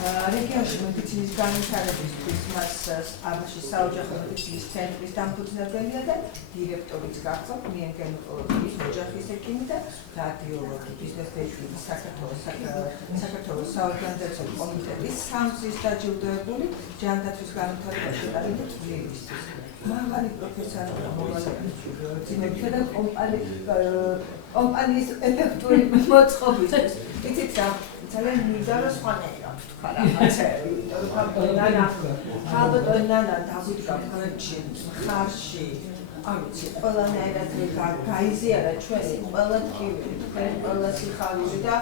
რეგიონში მედიცინის განვითარებისთვის მას აბაშის საოჯახო მედიცინის ცენტრის დამფუძნებელია და დირექტორიც გახსოვთ მიენგენიკოლოგიის ოჯახის ექიმი და რადიოლოგი ბიზნესმენების საქართველოს საორგანიზაციო კომიტეტის სამგზის დაჯილდოებული ჯანდაცვის განვითარებაში შეტანილი წვლილისთვის. მაღალი პროფესიონალური მოვალეობითი და კომპანიის ეფექტური მოწყობისთვის. იცით რა ძალიან მიზარო სხვანაირად თქვა რაღაცა, იმიტომ რომ ალბათ ნანა დავიდგა მხარში, არ ვიცი, ყველანაირად გაიზიარა ჩვენი ყველა ტკივილი, ყველა სიხარული და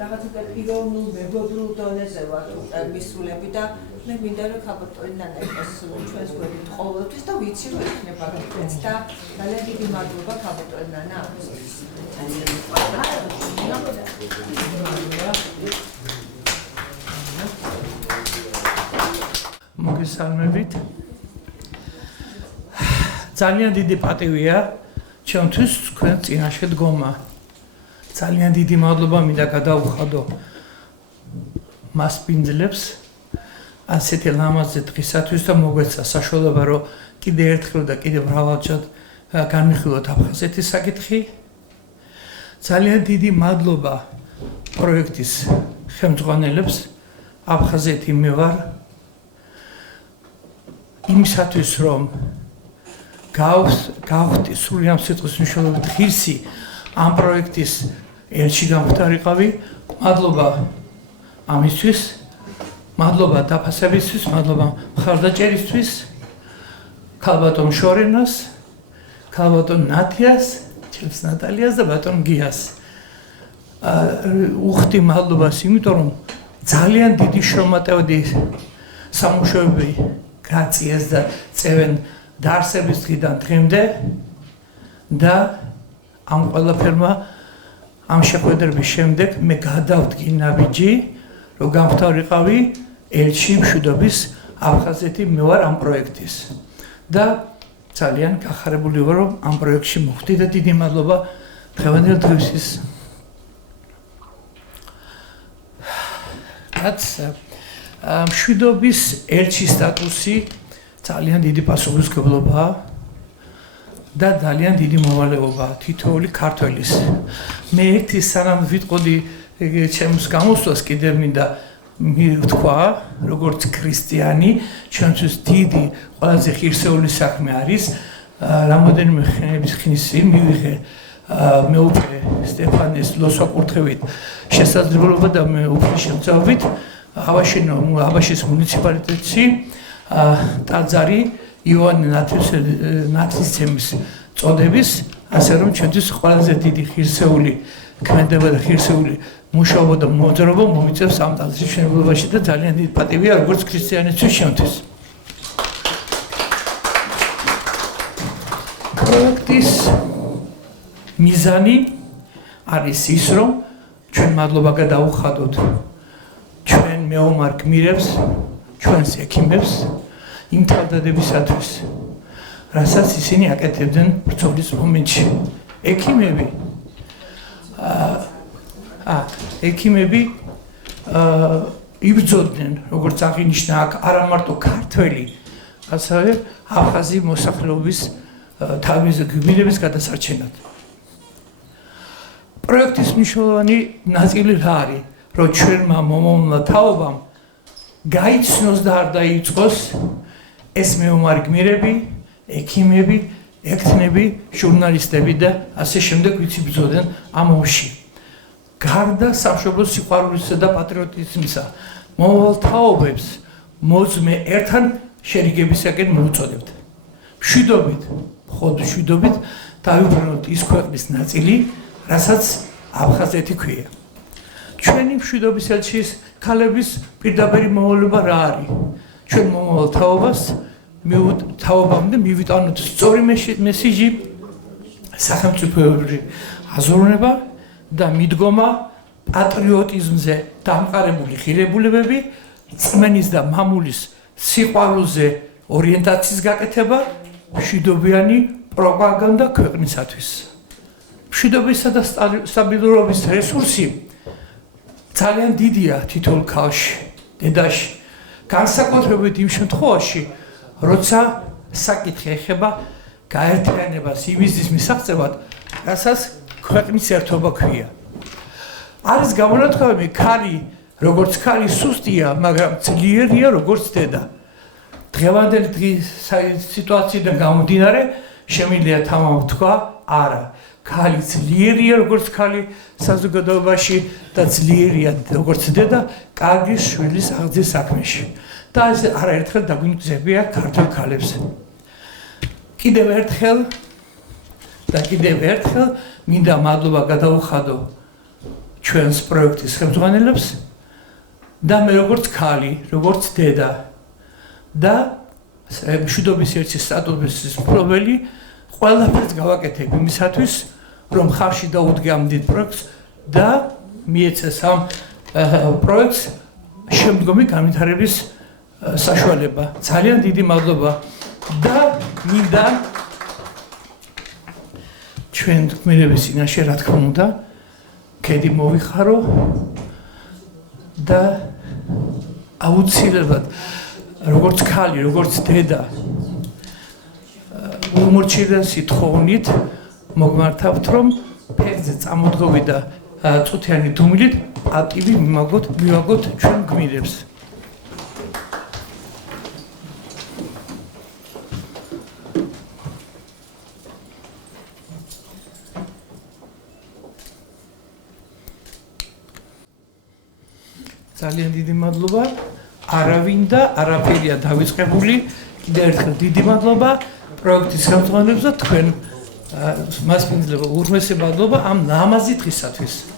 რაღაცა პიროვნულ მეგობრულ დონეზე ვარ მისულები და მე მინდა რომ ქაბატონი ნანა იყოს ჩვენს გვერდით ყოველთვის და ვიცი რომ იქნება გეც და ძალიან დიდი მადლობა ქაბატონი ნანა ამისთვის. მოგესალმებით. ძალიან დიდი პატივია ჩვენთვის თქვენ წინაშე დგომა. ძალიან დიდი მადლობა მინდა გადავუხადო მასპინძლებს ასეთი ლამაზი დღისათვის და მოგვეცა საშუალება რომ კიდე ერთხელ და კიდე მრავალჯერ განვიხილოთ აფხაზეთის საკითხი. ძალიან დიდი მადლობა პროექტის ხელმძღვანელებს. აფხაზეთი მე ვარ იმისათვის რომ გავხდი სრული ამ სიტყვის მნიშვნელობით ღირსი ამ პროექტის ელჩი გამხდარიყავი. მადლობა ამისთვის, მადლობა დაფასებისთვის, მადლობა მხარდაჭერისთვის, ქალბატონ შორენას, ქალბატონ ნათიას, ჩემს ნატალიას და ბატონ გიას. უხდი მადლობას, იმიტომ რომ ძალიან დიდი შრომატევადი სამუშაოები გაწიეს და წევენ დაარსების დღიდან დღემდე და ამ ყველაფერმა ამ შეხვედრების შემდეგ მე გადავდგი ნაბიჯი რომ გამხდარიყავი ელჩი მშვიდობის აფხაზეთი მე ვარ ამ პროექტის და ძალიან გახარებული ვარ რომ ამ პროექტში მოვხდი და დიდი მადლობა დღევანდელ დღისთვის. მშვიდობის ელჩის სტატუსი ძალიან დიდი პასუხისმგებლობაა და ძალიან დიდი მოვალეობაა თითოეული ქართველის. მე ერთი სანამ ვიტყოდი ჩემს გამოსვლას კიდევ მინდა მივთქვა, როგორც ქრისტიანი, ჩვენთვის დიდი ყველაზე ღირსეული საქმე არის რამოდენიმე ხნის წინ მივიღე მეუღლე სტეფანეს ლოსვაკურთხევით შესაძლებლობა და მე უფლის შემწეობით აბაშის მუნიციპალიტეტში ტაძარი იოანე ნათლისმცემლის წოდების, ასე რომ ჩვენთვის ყველაზე დიდი ღირსეული ქმედება და ღირსეული მუშაობა და მოძრაობა მომიწევს ამ ტაძრის მშენებლობაში და ძალიან დიდი პატივია როგორც ქრისტიანისთვის ჩვენთვის. პროექტის მიზანი არის ის, რომ ჩვენ მადლობა გადავუხადოთ ჩვენ მეომარ გმირებს, ჩვენს ექიმებს იმ თავდადებისათვის, რასაც ისინი აკეთებდნენ ბრძოლის მომენტში. ექიმები იბრძოდნენ, როგორც აღინიშნა აქ, არა მარტო ქართველი, ასევე აფხაზი მოსახლეობის თავის გმირების გადასარჩენად. პროექტის მნიშვნელოვანი ნაწილი რა არის, რომ ჩვენმა მომავალმა თაობამ გაიცნოს და არ დაიწყოს ეს მეომარი გმირები, ექიმები, ექთნები, ჟურნალისტები და ასე შემდეგ, ვინც იბრძოდნენ ამ ომში. გარდა სამშობლო სიყვარულისა და პატრიოტიზმისა, მომავალ თაობებს მოძმე ერთად შერიგებისაკენ მოუწოდებთ. მშვიდობით დავიბრუნოთ ის ქვეყნის ნაწილი, რასაც აფხაზეთი ქვია. ჩვენი მშვიდობის ელჩის ქალების პირდაპირი მოვალეობა რა არის? ჩვენ მომავალ თაობამდე მივიტანოთ სწორი მესიჯი, სახელმწიფოებრივი აზროვნება და მიდგომა, პატრიოტიზმზე დამყარებული ღირებულებები, წმენის და მამულის სიყვარულზე ორიენტაციის გაკეთება, მშვიდობიანი პროპაგანდა ქვეყნისათვის. მშვიდობისა და სტაბილურობის რესურსი ძალიან დიდია თითოეულ ქალში, დედაში. განსაკუთრებით იმ შემთხვევაში, როცა საკითხი ეხება გაერთიანებას იმისთვის მისაღწევად, რასაც ქვეყნის ერთობა ქვია. არის გამონათქვამი, ქალი, როგორც ქალი სუსტია, მაგრამ ძლიერია, როგორც დედა. დღევანდელი დღის სიტუაციიდან გამომდინარე, შემიძლია თამამად თქვა, არა. ქალი ძლიერია, როგორც ქალი საზოგადოებაში და ძლიერია, როგორც დედა, კარგი შვილის აღზრდის საქმეში. და ეს არაერთხელ დაგვიმგზებია ქართულ ქალებს. კიდევ ერთხელ მინდა მადლობა გადაუხადო ჩვენს პროექტის ხელმძღვანელებს და მე როგორც ქალი, როგორც დედა და მშვიდობის ერთის სტატუსის მფლობელი ყველაფერს გავაკეთებ იმისათვის, რომ ხარში დაუდგე ამ დიდ პროექტს და მიეცეს ამ პროექტს შემდგომი განვითარების საშუალება. ძალიან დიდი მადლობა და მინდა ჩვენ გმირების წინაშე რა თქმა უნდა ქედი მოვიხარო და აუცილებლად როგორც ქალი, როგორც დედა უმორჩილესი თხოვნით მოგმართავთ, რომ ფეხზე წამოდგოვი და წუთიანი დუმილით პატივი მივაგოთ ჩვენ გმირებს. ძალიან დიდი მადლობა. არავინ და არაფერია დავიწყებული. კიდევ ერთხელ დიდი მადლობა პროექტის ხელმძღვანელებს და თქვენ მასპინძლება ურმესი მადლობა ამ ლამაზი დღისათვის.